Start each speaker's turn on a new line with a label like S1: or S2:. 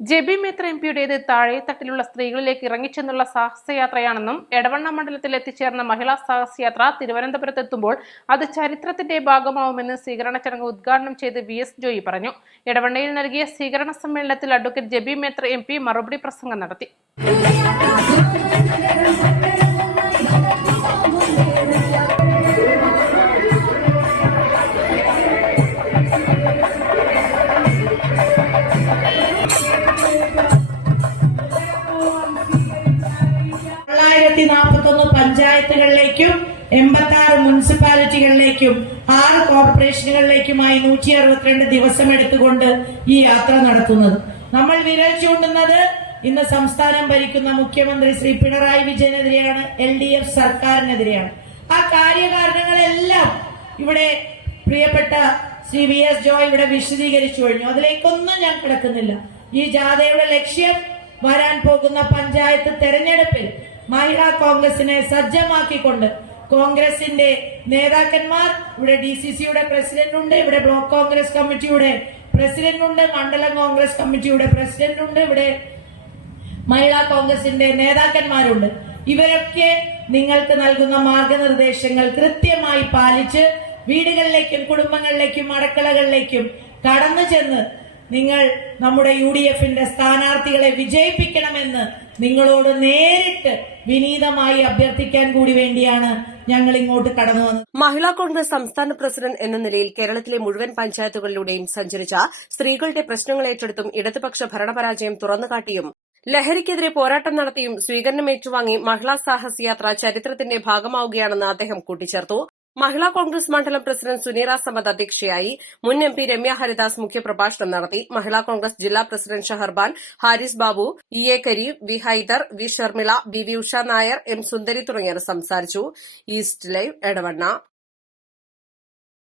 S1: JB Mather M പിയുടേത് താഴെത്തട്ടിലുള്ള സ്ത്രീകളിലേക്ക് ഇറങ്ങിച്ചെന്നുള്ള സാഹസയാത്രയാണെന്നും എടവണ്ണ മണ്ഡലത്തിൽ എത്തിച്ചേർന്ന മഹിളാ സാഹസയാത്ര തിരുവനന്തപുരത്തെത്തുമ്പോൾ അത് ചരിത്രത്തിന്റെ ഭാഗമാവുമെന്ന് സ്വീകരണ ചടങ്ങ് ഉദ്ഘാടനം ചെയ്ത് വി എസ് ജോയി പറഞ്ഞു. എടവണ്ണയിൽ നൽകിയ സ്വീകരണ സമ്മേളനത്തിൽ അഡ്വക്കേറ്റ് ജെബി മേത്ര എം മറുപടി പ്രസംഗം നടത്തി.
S2: തൊള്ളായിരത്തി നാൽപ്പത്തി ഒന്ന് പഞ്ചായത്തുകളിലേക്കും എൺപത്തി ആറ് മുനിസിപ്പാലിറ്റികളിലേക്കും ആറ് കോർപ്പറേഷനുകളിലേക്കുമായി നൂറ്റി അറുപത്തിരണ്ട് ദിവസം എടുത്തുകൊണ്ട് ഈ യാത്ര നടത്തുന്നത്. നമ്മൾ വിരൽ ചൂണ്ടുന്നത് ഇന്ന് സംസ്ഥാനം ഭരിക്കുന്ന മുഖ്യമന്ത്രി ശ്രീ പിണറായി വിജയനെതിരെയാണ് എൽ ഡി എഫ് സർക്കാരിനെതിരെയാണ്. ആ കാര്യകാരണങ്ങളെല്ലാം ഇവിടെ പ്രിയപ്പെട്ട ശ്രീ വി എസ് ജോയ് ഇവിടെ വിശദീകരിച്ചു കഴിഞ്ഞു. അതിലേക്കൊന്നും ഞാൻ കിടക്കുന്നില്ല. ഈ ജാഥയുടെ ലക്ഷ്യം വരാൻ പോകുന്ന പഞ്ചായത്ത് തെരഞ്ഞെടുപ്പിൽ മഹിളാ കോൺഗ്രസിനെ സജ്ജമാക്കിക്കൊണ്ട് കോൺഗ്രസിന്റെ നേതാക്കന്മാർ ഇവിടെ ഡി സി സിയുടെ പ്രസിഡന്റ് ഉണ്ട് ഇവിടെ ബ്ലോക്ക് കോൺഗ്രസ് കമ്മിറ്റിയുടെ പ്രസിഡന്റ് ഉണ്ട് മണ്ഡലം കോൺഗ്രസ് കമ്മിറ്റിയുടെ പ്രസിഡന്റ് ഉണ്ട് ഇവിടെ മഹിളാ കോൺഗ്രസിന്റെ നേതാക്കന്മാരുണ്ട്. ഇവരൊക്കെ നിങ്ങൾക്ക് നൽകുന്ന മാർഗനിർദ്ദേശങ്ങൾ കൃത്യമായി പാലിച്ച് വീടുകളിലേക്കും കുടുംബങ്ങളിലേക്കും അടക്കളകളിലേക്കും കടന്നു ചെന്ന് നിങ്ങൾ നമ്മുടെ യു ഡി എഫിന്റെ സ്ഥാനാർത്ഥികളെ വിജയിപ്പിക്കണമെന്ന് നിങ്ങളോട് നേരിട്ട് വിനീതമായി അഭ്യർത്ഥിക്കാൻ കൂടി വേണ്ടിയാണ് ഞങ്ങൾ ഇങ്ങോട്ട് കടന്നു വന്നത്.
S3: മഹിളാ കോൺഗ്രസ് സംസ്ഥാന പ്രസിഡന്റ് എന്ന നിലയിൽ കേരളത്തിലെ മുഴുവൻ പഞ്ചായത്തുകളിലൂടെയും സഞ്ചരിച്ച സ്ത്രീകളുടെ പ്രശ്നങ്ങൾ ഏറ്റെടുത്തും ഇടതുപക്ഷ ഭരണപരാജയം തുറന്നുകാട്ടിയും ലഹരിക്കെതിരെ പോരാട്ടം നടത്തിയും സ്വീകരണം ഏറ്റുവാങ്ങി മഹിളാ സാഹസ് യാത്ര ചരിത്രത്തിന്റെ ഭാഗമാവുകയാണെന്ന് അദ്ദേഹം കൂട്ടിച്ചേർത്തു. മഹിളാ കോൺഗ്രസ് മണ്ഡലം പ്രസിഡന്റ് സുനീറ സമദ് അധ്യക്ഷയായി മുൻ എം പി രമ്യ ഹരിദാസ് മുഖ്യപ്രഭാഷണം നടത്തി. മഹിളാ കോൺഗ്രസ് ജില്ലാ president Shaharban Haris Babu E A Kareem V Haidar V Sharmila B V Usha Nair M Sundari തുടങ്ങിയവർ സംസാരിച്ചു. East Live Edavanna.